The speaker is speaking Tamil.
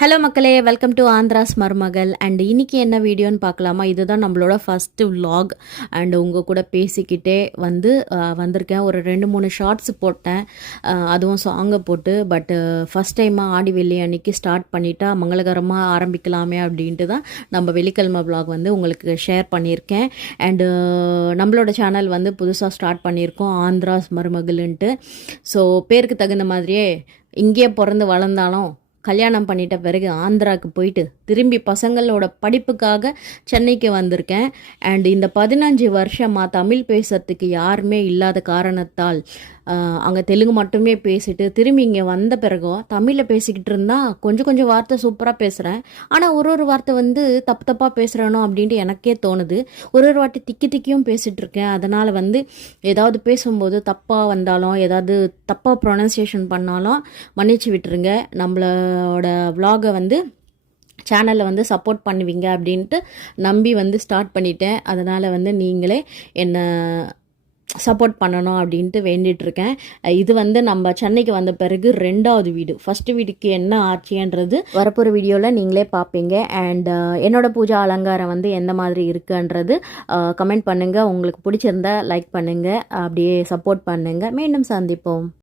ஹலோ மக்களே, வெல்கம் டு ஆந்திராஸ் மருமகள். அண்ட் இன்னைக்கு என்ன வீடியோன்னு பார்க்கலாமா? இதுதான் நம்மளோட ஃபஸ்ட்டு vlog. அண்ட் உங்கள் கூட பேசிக்கிட்டே வந்திருக்கேன். ஒரு 2-3 ஷார்ட்ஸ் போட்டேன், அதுவும் சாங்கை போட்டு. பட்டு ஃபஸ்ட் டைமாக ஆடி வெள்ளி அன்னைக்கு ஸ்டார்ட் பண்ணிட்டா மங்களகரமாக ஆரம்பிக்கலாமே அப்படின்ட்டு தான் நம்ம வெள்ளிக்கிழமை vlog உங்களுக்கு ஷேர் பண்ணியிருக்கேன். அண்டு நம்மளோட சேனல் புதுசாக ஸ்டார்ட் பண்ணியிருக்கோம், ஆந்திராஸ் மருமகள்ன்ட்டு. ஸோ பேருக்கு தகுந்த மாதிரியே இங்கேயே பிறந்து வளர்ந்தாலும் கல்யாணம் பண்ணிட்ட பிறகு ஆந்திராவுக்கு போயிட்டு திரும்பி பசங்களோட படிப்புக்காக சென்னைக்கு வந்திருக்கேன். அண்ட் இந்த 15 வருஷமாக தமிழ் பேசுறதுக்கு யாருமே இல்லாத காரணத்தால் அங்கே தெலுங்கு மட்டுமே பேசிட்டு திரும்பி இங்கே வந்த பிறகும் தமிழில் பேசிக்கிட்டு இருந்தால் கொஞ்சம் வார்த்தை சூப்பராக பேசுகிறேன். ஆனால் ஒரு வார்த்தை தப்பாக பேசுகிறேனோ அப்படின்ட்டு எனக்கே தோணுது. ஒரு வாட்டி திக்கியும் பேசிகிட்டு இருக்கேன். அதனால் ஏதாவது பேசும்போது தப்பாக வந்தாலும் ஏதாவது தப்பாக ப்ரொனன்சியேஷன் பண்ணாலும் மன்னிச்சு விட்டுருங்க. நம்மளோட vlog-ஐ சேனலில் சப்போர்ட் பண்ணுவீங்க அப்படின்ட்டு நம்பி ஸ்டார்ட் பண்ணிட்டேன். அதனால் நீங்களே என்னை சப்போர்ட் பண்ணணும் அப்படின்ட்டு வேண்டிகிட்ருக்கேன். இது நம்ம சென்னைக்கு வந்த பிறகு 2வது வீடு. ஃபஸ்ட்டு வீட்டுக்கு என்ன ஆச்சுன்றது வரப்போகிற வீடியோவில் நீங்களே பார்ப்பீங்க. அண்ட் என்னோடய பூஜா அலங்காரம் எந்த மாதிரி இருக்குன்றது கமெண்ட் பண்ணுங்கள். உங்களுக்கு பிடிச்சிருந்தா லைக் பண்ணுங்கள், அப்படியே சப்போர்ட் பண்ணுங்கள். மீண்டும் சந்திப்போம்.